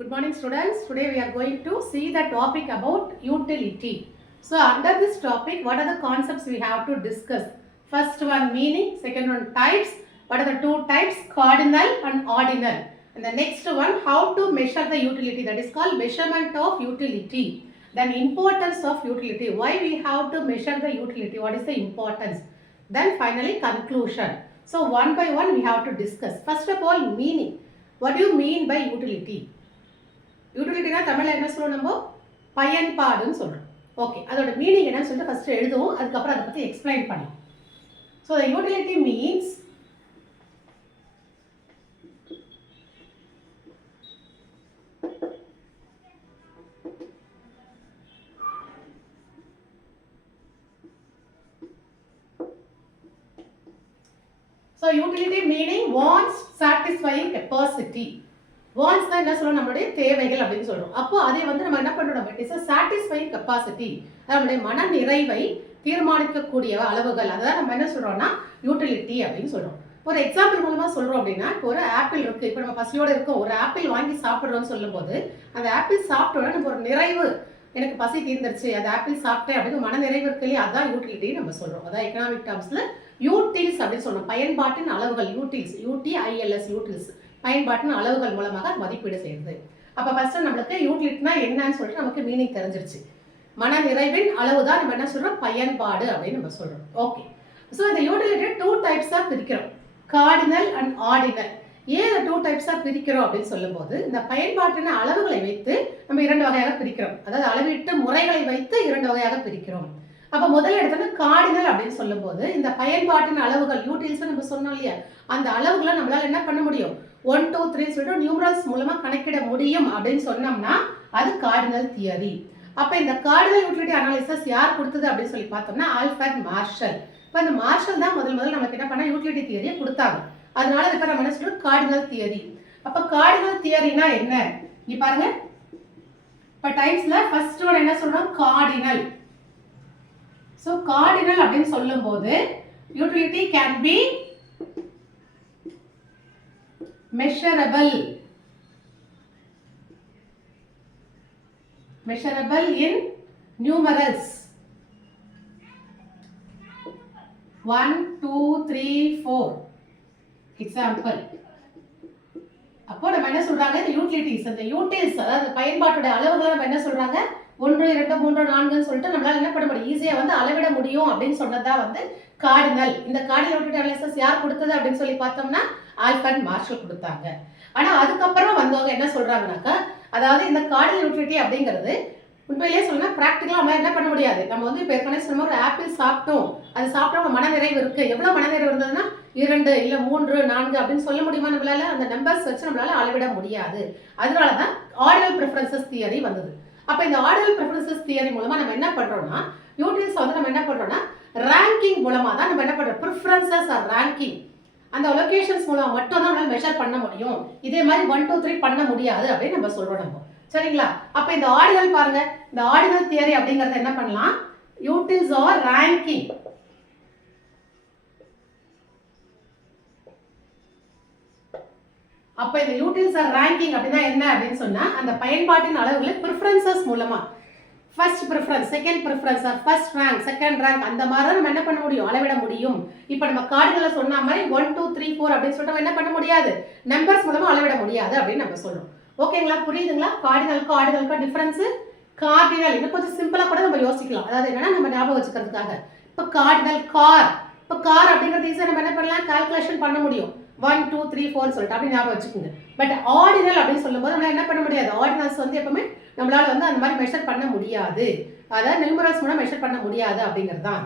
Good morning students. Today we are going to see the topic about utility. So under this topic, what are the concepts we have to discuss? First one meaning, second one types. What are the two types? Cardinal and ordinal. And the next one, how to measure the utility. That is called measurement of utility. Then importance of utility. Why we have to measure the utility? What is the importance? Then finally conclusion. So one by one we have to discuss. First of all, meaning. What do you mean by utility? யூட்டிலிட்டினா தமிழ்ல என்ன சொல்றோம் நம்ம பயன்பாடுன்னு சொல்றோம். Okay, அதோட meaning என்னன்னு சொல்லிட்டு first எழுதுவோம், அதுக்கப்புறம் அதை பத்தி எக்ஸ்பிளைன் பண்ணலாம். So the utility means utility meaning wants satisfying capacity. வான்ஸ் தான் என்ன சொல்றோம், நம்மளுடைய தேவைகள் அப்படின்னு சொல்றோம். அப்போ அதை வந்து நம்ம என்ன பண்றோம், it is a satisfying capacity, நம்மளுடைய மன நிறைவை தீர்மானிக்கக்கூடிய அளவுகள், அதான் நம்ம என்ன சொல்றோம்னா யூட்டிலிட்டி அப்படின்னு சொல்றோம். ஒரு எக்ஸாம்பிள் மூலமா சொல்றோம் அப்படின்னா, ஒரு ஆப்பிள் இருக்கு, இப்போ நம்ம பசியோட இருக்கோம், ஒரு ஆப்பிள் வாங்கி சாப்பிடுறோம்னு சொல்லும் போது அந்த ஆப்பிள் சாப்பிட்டோட நம்ம ஒரு நிறைவு, எனக்கு பசி தீர்ந்துருச்சு, அந்த ஆப்பிள் சாப்பிட்டேன் அப்படின்னு மன நிறைவு இருக்கு இல்லையா, அதான் யூட்டிலிட்டி நம்ம சொல்றோம். அதான் எக்கனாமிக் டேர்ம்ஸ்ல யூட்டில்ஸ் அப்படின்னு சொல்றோம். பயன்பாட்டின் அளவுகள், யூட்டில்ஸ், யூடிஐஎல்எஸ், யூட்டில்ஸ், பயன்பாட்டின் அளவுகள் மூலமாக மதிப்பீடு செய்யுது. அப்போ ஃபர்ஸ்ட் நம்மளுக்கு யூட்டிலிட்டினா என்னன்னு சொல்லிட்டு நமக்கு மீனிங் தெரிஞ்சிருச்சு. மன நிறைவின் அளவு தான் நம்ம என்ன சொல்றோம், பயன்பாடு அப்படின்னு நம்ம சொல்றோம். ஓகே, ஸோ இந்த யூட்டிலிட்டி டூ டைப்ஸாக பிரிக்கிறோம், கார்டினல் அண்ட் ஆர்டினல். ஏன் டூ டைப்ஸாக பிரிக்கிறோம் அப்படின்னு சொல்லும் போது, இந்த பயன்பாட்டின அளவுகளை வைத்து நம்ம இரண்டு வகையாக பிரிக்கிறோம், அதாவது அளவீட்டு முறைகளை வைத்து இரண்டு வகையாக பிரிக்கிறோம். அப்போ முதல்ல எடுத்தோம்னா கார்டினல் அப்படின்னு சொல்லும் போது, இந்த பயன்பாட்டின் அளவுகள் யூட்டில்ஸ் நம்ம சொன்னோம் இல்லையா, அந்த அளவுகளை நம்மளால என்ன பண்ண முடியும், 1 2 3 சொல்லிட்டு நியூமரல்ஸ் மூலமா கணக்கிட முடியும் அப்படின்னு சொன்னோம்னா அது கார்டினல் தியரி. அப்ப இந்த கார்டினல் யூட்டிலிட்டி அனாலிசிஸ் யார் கொடுத்தது அப்படின்னு சொல்லி பார்த்தோம்னா ஆல்ஃபிரட் மார்ஷல். இப்போ இந்த மார்ஷல் தான் முதல் நமக்கு என்ன பண்ண யூட்டிலிட்டி தியரியை கொடுத்தாங்க. அதனால இப்ப நம்ம என்ன சொல்றோம், கார்டினல் தியரி. அப்ப கார்டினல் தியரினா என்ன, இங்க பாருங்க. இப்ப டைப்ஸ்ல ஃபர்ஸ்ட் ஒன் என்ன சொல்றோம், கார்டினல். சோ கார்டினல் அப்படின்னு சொல்லும் போது utility can be measurable in numerals 1 2 3 4. Example. அப்போ நம்ம என்ன சொல்றாங்க, இந்த யூட்டிலிட்டிஸ், அந்த யூட்டில்ஸ், அதாவது பயன்பாட்டோட அளவுகளை நம்ம என்ன சொல்றாங்க, 1 2 3 4ன்னு சொல்லிட்டு நம்மளால என்ன பண்ண முடியும், ஈஸியா வந்து அளவிட முடியும் அப்படின்னு சொன்னதா வந்து கார்டினல். இந்த கார்டினல் யூட்டிலிட்டி அனாலிசிஸ் யார் கொடுத்தது அப்படின்னு சொல்லி பார்த்தோம்னா ஆல்ஃபிரட் மார்ஷல் கொடுத்தாங்க. ஆனா அதுக்கப்புறம் வந்தவங்க என்ன சொல்றாங்கனாக்கா, அதாவது இந்த கார்டினல் யூட்டிலிட்டி அப்படிங்கிறது உண்மையிலேயே சொன்னா பிராக்டிகலா நம்ம என்ன பண்ண முடியாது. நம்ம வந்து இப்போ ஏற்கனவே சொன்ன ஒரு ஆப்பிள் சாப்பிட்டோம், அது சாப்பிட்டவங்க மனநிறைவு இருக்கு, எவ்வளவு மனநிறைவு இருந்ததுன்னா 2 இல்ல 3 4 அப்படின்னு சொல்ல முடியுமா, நம்மளால அந்த நம்பர்ஸ் வச்சு நம்மளால அளவிட முடியாது. அதனாலதான் ஆர்டினல் ப்ரிஃபரன்சஸ் தியரி வந்தது. அப்ப இந்த ஆர்டினல் ப்ரிஃபரன்சஸ் தியரி மூலமா நம்ம என்ன பண்றோம்னா, யூட்டில்ஸ் வந்து நம்ம என்ன பண்றோம்னா ரேங்கிங் மூலமா தான் நம்ம என்ன பண்றோம், ப்ரிஃபரன்சஸ் ஆர் ரேங்கிங், அந்த லொகேஷன்ஸ் மூலமா மட்டும் தான் நம்மளால மெஷர் பண்ண முடியும். இதே மாதிரி 1 2 3 பண்ண முடியாது அப்படின்னு நம்ம சொல்றோம் நம்ம. சரிங்களா? அப்ப இந்த ஆர்டினல் பாருங்க, இந்த ஆர்டினல் தியரி அப்படிங்கறத என்ன பண்ணலாம், யூட்டில்ஸ் ஆர் ரேங்கிங். அப்ப இந்த யூட்டில்ஸ் ஆர் ரேங்கிங் அப்படின்னா என்ன அப்படின்னு சொன்னா, அந்த பயன்பாட்டின் அளவுகளை ப்ரிஃபரன்சஸ் மூலமா, first preference, second preference, first rank, second rank, அந்த மாதிரி நம்ம என்ன பண்ண முடியும், அளவிட முடியும். இப்போ நம்ம கார்டினல்ல சொன்ன மாதிரி 1 2 3 4 அப்படின்னு சொல்லிட்டு நம்ம என்ன பண்ண முடியாது, நம்பர்ஸ் மூலமா அளவிட முடியாது அப்படின்னு நம்ம சொல்றோம். ஓகேங்களா, புரியுதுங்களா? கார்டினலுக்கு ஆர்டினலுக்கு டிஃபரன்ஸ். கார்டினல் இன்னும் கொஞ்சம் சிம்பிளா கூட நம்ம யோசிக்கலாம், அதாவது என்னன்னா நம்ம ஞாபகம் வச்சுக்கிறதுக்காக. இப்போ கார்டினல் கார், இப்போ கார் அப்படிங்கிறது ஈஸியா நம்ம என்ன பண்ணலாம், கால்குலேஷன் பண்ண முடியும், 1 2 3 4 சொல்லிட்டு அப்படி ஞாபகம் வச்சுக்கோங்க. பட் ஆர்டினல் அப்படின்னு சொல்லும்போது நம்ம என்ன பண்ண முடியாது, ஆர்டினல்ஸ் வந்து எப்பவுமே நம்மளால வந்து அந்த மாதிரி மெஷர் பண்ண முடியாது, அதாவது நியூமரல்ஸ் மூலம் மெஷர் பண்ண முடியாது அப்படிங்கிறது தான்.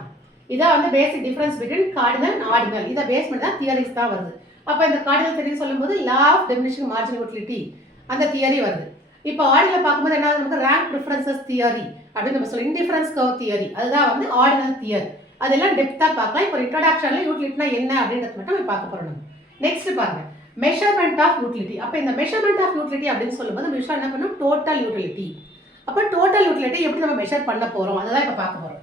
இதான் வந்து பேசிக் difference between cardinal and ordinal. இதை பேஸ் பண்ணி தான் தியரிஸ் தான் வருது. அப்போ இந்த கார்டினல் தியரி சொல்லும்போது law of diminishing marginal utility அந்த தியரி வருது. இப்போ ஆர்டினல் பார்க்கும்போது என்ன, நமக்கு ரேங்க் ப்ரிஃபரன்சஸ் தியரி அப்படின்னு நம்ம சொல்லுவோம், இன்டிஃபரன்ஸ் கர்வ் தியரி, அதுதான் வந்து ஆர்டினல் தியரி. அதெல்லாம் டெப்தா பார்க்கலாம். இப்போ இன்ட்ரோடக்ஷன்ல யூட்டிலிட்டினா என்ன அப்படின்றது மட்டும் நம்ம பார்க்க போறோம். நெக்ஸ்ட் பாருங்க, மெஷர்மெண்ட் ஆஃப் யூட்டிலிட்டி. அப்போ இந்த மெஷர்மெண்ட் ஆஃப் யூட்டிலிட்டி அப்படின்னு சொல்லும்போது விஷயம் என்ன பண்ணும், டோட்டல் யூட்டிலிட்டி. அப்போ டோட்டல் யூட்டிலிட்டி எப்படி நம்ம மெஷர் பண்ண போறோம், அதுதான் இப்போ பார்க்க போறோம்.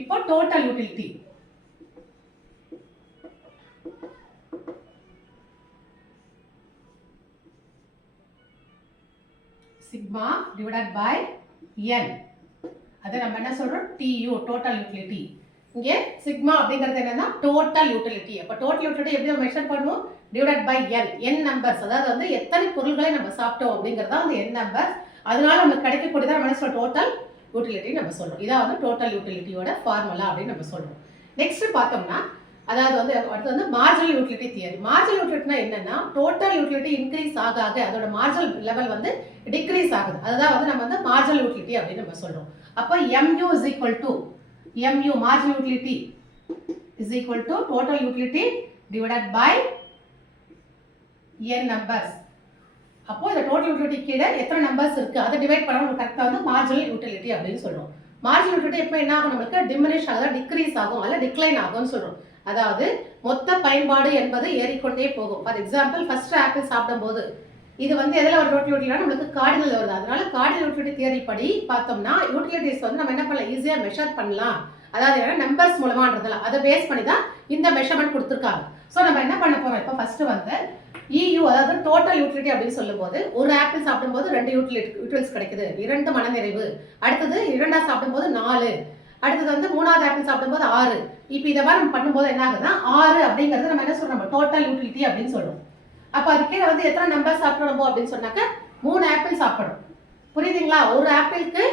இப்போ total utility sigma divided by n. அதை நம்ம என்ன சொல்றோம், டியூ டோட்டல் யூட்டிலிட்டி. இங்கே சிக்மா அப்படிங்கிறது என்னன்னா டோட்டல் யூட்டிலிட்டி. அப்போ டோட்டல் யூட்டிலிட்டி எப்படி மெஷர் பண்ணுவோம், divided by n. N numbers, அதாவது வந்து எத்தனை பொருட்களை நம்ம சாப்பிட்டோம் அப்படிங்கிறதா வந்து என் நம்பர்ஸ். அதனால நமக்கு கிடைக்கக்கூடியதான் நம்ம என்ன சொல்றோம், டோட்டல் யூட்டிலிட்டி நம்ம சொல்றோம். இதான் வந்து டோட்டல் யூட்டிலிட்டியோட ஃபார்முலா அப்படின்னு நம்ம சொல்றோம். நெக்ஸ்ட் பார்த்தோம்னா, அதாவது வந்து அடுத்து வந்து மார்ஜினல் யூட்டிலிட்டி தியரி. மார்ஜினல் யூட்டிலிட்டினா என்னன்னா, டோட்டல் யூட்டிலிட்டி இன்க்ரீஸ் ஆக ஆக அதோட மார்ஜினல் லெவல் வந்து டிக்ரீஸ் ஆகுது. அதுதான் வந்து நம்ம வந்து மார்ஜினல் யூட்டிலிட்டி அப்படின்னு நம்ம சொல்றோம். அப்போ MU is equal to MU marginal utility is equal to total utility divided by n numbers. அப்போ இந்த டோட்டல் யூட்டிலிட்டி கீழே எத்தனை நம்பர்ஸ் இருக்கு அதை டிவைட் பண்ணா நமக்கு கரெக்டாக வந்து மார்ஜினல் யூட்டிலிட்டி அப்படின்னு சொல்றோம். மார்ஜினல் யூட்டிலிட்டி எப்போ என்ன ஆகும், நமக்கு டிமினிஷ் ஆகுதா டிக்ரீஸ் ஆகும் அல்ல டிக்ளைன் ஆகும்னு சொல்றோம். அதாவது மொத்த பயன்பாடு என்பது ஏறிக்கொண்டே போகும். ஃபார் எக்ஸாம்பிள் ஃபர்ஸ்ட் ஆப்பிள் சாப்பிடும் போது இது வந்து எதில் ஒரு டோட்டல் யூட்டிலிட்டினா நம்மளுக்கு கார்டினல் வருது. அதனால கார்டினல் யூட்டிலிட்டி தியரி படி பார்த்தோம்னா யூட்டிலிட்டிஸ் வந்து நம்ம என்ன பண்ணலாம், ஈஸியாக மெஷர் பண்ணலாம். அதாவது என்ன நம்பர்ஸ் மூலமான்றதுல அதை பேஸ் பண்ணி தான் இந்த மெஷர்மெண்ட் கொடுத்துருக்காங்க. ஸோ நம்ம என்ன பண்ண போறோம், இப்போ ஃபர்ஸ்ட் வந்து EU அதாவது டோட்டல் யூட்டிலிட்டி அப்படின்னு சொல்லும்போது ஒரு ஆப்பிள் சாப்பிடும்போது 2 யூட்டிலிட்டிஸ் கிடைக்குது, 2 மனநிறைவு. அடுத்தது 2ஆ சாப்பிடும்போது 4, அடுத்தது வந்து 3ஆவது ஆப்பிள் சாப்பிடும்போது 6. இப்போ இதை மாதிரி நம்ம பண்ணும்போது என்ன ஆகுதுன்னா 6 அப்படிங்கிறது நம்ம என்ன சொல்றோம், டோட்டல் யூட்டிலிட்டி அப்படின்னு சொல்றோம். அப்போ அதுக்கே வந்து எத்தனை நம்பர் சாப்பிடணும் அப்படின்னு சொன்னாக்க 3 ஆப்பிள் சாப்பிடணும். புரியுதுங்களா, ஒரு ஆப்பிளுக்கு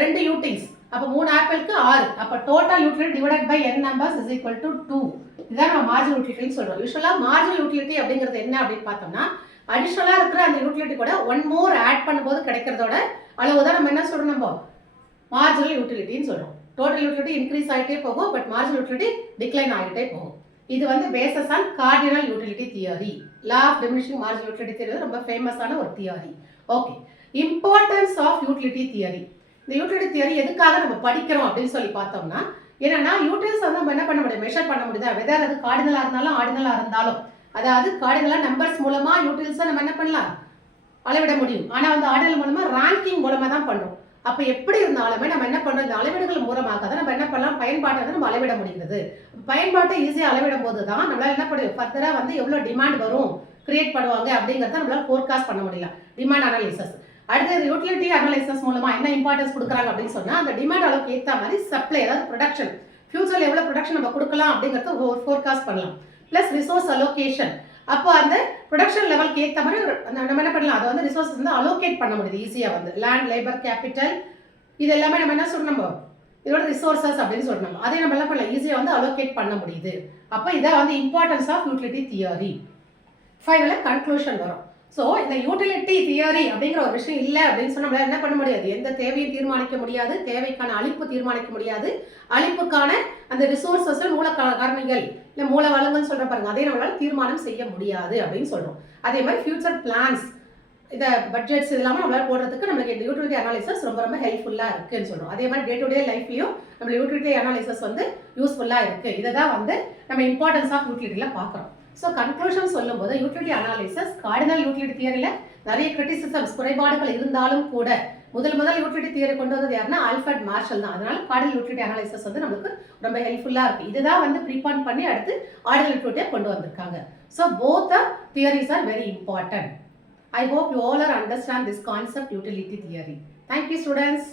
2 யூட்டில்ஸ், அப்போ 3 ஆப்பிளுக்கு 6. அப்போ total utility divided by n numbers is equal to 2. இதான் நம்ம மார்ஜினல் யூட்டிலிட்டின்னு சொல்றோம். யூசுவலாக மார்ஜினல் யூட்டிலிட்டி அப்படிங்கிறது என்ன அப்படின்னு பார்த்தோம்னா, அடிஷனலாக இருக்கிற அந்த யூட்டிலிட்டி கூட 1 மோர் ஆட் பண்ணும்போது கிடைக்கிறதோட அளவு தான் நம்ம என்ன சொல்றோம், நம்ம மார்ஜினல் யூட்டிலிட்டின்னு சொல்றோம். டோட்டல் யூட்டிலிட்டி இன்க்ரீஸ் ஆகிட்டே போகும், பட் மார்ஜினல் யூட்டிலிட்டி டிக்ளைன் ஆகிட்டே போகும். இது வந்து bases on cardinal utility theory. Law of diminishing marginal utility theory ரொம்ப ஃபேமஸான ஒரு தியரி. Okay, importance of utility theory. இந்த யூட்டிலிட்டி தியரி எதுக்காக நம்ம படிக்கிறோம் அப்படின்னு சொல்லி பார்த்தோம்னா, என்னன்னா யூட்டில்ஸ் வந்து நம்ம என்ன பண்ண முடியும், மெஷர் பண்ண முடியுதா, வெதர் அது கார்டினலா இருந்தாலும் ஆர்டினலா இருந்தாலும். அதாவது கார்டினலா நம்பர்ஸ் மூலமா யூட்டில்ஸை நம்ம என்ன பண்ணலாம், அளவிட முடியும். ஆனா வந்து ஆர்டினல் மூலமா ரேங்கிங் மூலமா தான் பண்றோம். அப்ப எப்படி இருந்தாலுமே நம்ம என்ன பண்றோம், இந்த அளவீடுகள் மூலமாக தான் நம்ம என்ன பண்ணலாம், பயன்பாட்டை வந்து நம்ம அளவிட முடிகிறது. பயன்பாட்டை ஈஸியாக அளவிடும் போது தான் நம்மளால என்ன பண்ணும், ஃபர்தரா வந்து எவ்வளவு டிமாண்ட் வரும் கிரியேட் பண்ணுவாங்க அப்படிங்கிறத நம்மளால ஃபோர்காஸ்ட் பண்ண முடியல. Demand analysis. அடுத்தது யூட்டிலிட்டி அனாலிசிஸ் மூலமா என்ன இம்பார்ட்டன்ஸ் கொடுக்குறாங்க அப்படின்னு சொன்னா, அந்த டிமாண்ட் அளவுக்கு ஏற்ற மாதிரி சப்ளை, அதாவது ப்ரொடக்ஷன், ஃபியூச்சர்ல எவ்வளவு ப்ரொடக்ஷன் நம்ம கொடுக்கலாம் அப்படிங்கிறத ஃபோர்காஸ்ட் பண்ணலாம். Plus resource allocation. அப்போ அந்த ப்ரொடக்ஷன் லெவலுக்கு ஏற்ற மாதிரி நம்ம என்ன பண்ணலாம், அதை வந்து ரிசோர்ஸ் வந்து அலோகேட் பண்ண முடியுது ஈஸியாக. வந்து லேண்ட், லேபர், கேபிட்டல், இது எல்லாமே நம்ம என்ன சொல்றோம், நம்ம இதோட ரிசோர்சஸ் அப்படின்னு சொல்றோம். அதை நம்ம என்ன பண்ணலாம், ஈஸியாக வந்து அலோகேட் பண்ண முடியுது. அப்போ இதான் வந்து இம்பார்ட்டன்ஸ் ஆஃப் யூட்டிலிட்டி தியரி. ஃபைனலாக கன்க்ளூஷன் வரும். ஸோ இந்த யூட்டிலிட்டி தியரி அப்படிங்கிற ஒரு விஷயம் இல்லை அப்படின்னு சொன்னால் நம்மளால என்ன பண்ண முடியாது, எந்த தேவையும் தீர்மானிக்க முடியாது, தேவைக்கான அளிப்பு தீர்மானிக்க முடியாது, அளிப்புக்கான அந்த ரிசோர்சஸ் மூல காரணிகள் இல்லை மூல வளங்கள்னு சொல்ற பாருங்க, அதை நம்மளால தீர்மானம் செய்ய முடியாது அப்படின்னு சொல்றோம். அதே மாதிரி ஃபியூச்சர் பிளான்ஸ், இந்த பட்ஜெட்ஸ் இதெல்லாமே நம்மளால போடுறதுக்கு நம்மளுக்கு இந்த யூட்டிலிட்டி அனாலிசிஸ் ரொம்ப ரொம்ப ஹெல்ப்ஃபுல்லாக இருக்குன்னு சொல்றோம். அதே மாதிரி டே டு டே லைஃப்லையும் நம்ம யூட்டிலிட்டி அனாலிசிஸ் வந்து யூஸ்ஃபுல்லாக இருக்கு. இதை தான் வந்து நம்ம இம்பார்ட்டன்ஸ் ஆஃப் யூட்டிலிட்டியில் பார்க்குறோம். ஸோ கன்க்ளூஷன் சொல்லும் போது யூட்டிலிட்டி அனாலிசிஸ் கார்டினல் யூட்டிலிட்டி தியரியில் நிறைய கிரிட்டிசிசம்ஸ் குறைபாடுகள் இருந்தாலும் கூட முதல் யூட்டிலிட்டி தியரி கொண்டு வந்தது யாருன்னா ஆல்ஃபர்ட் மார்ஷல் தான். அதனால கார்டினல் யூட்டிலிட்டி அனாலிசிஸ் வந்து நமக்கு ரொம்ப ஹெல்ப்ஃபுல்லாக இருக்கு. இதுதான் வந்து ப்ரீபான் பண்ணி அடுத்து ஆர்டினல் யூட்டிலிட்டியை கொண்டு வந்திருக்காங்க. So both the theories are very important. I hope you all are understand this concept utility theory. Thank you students.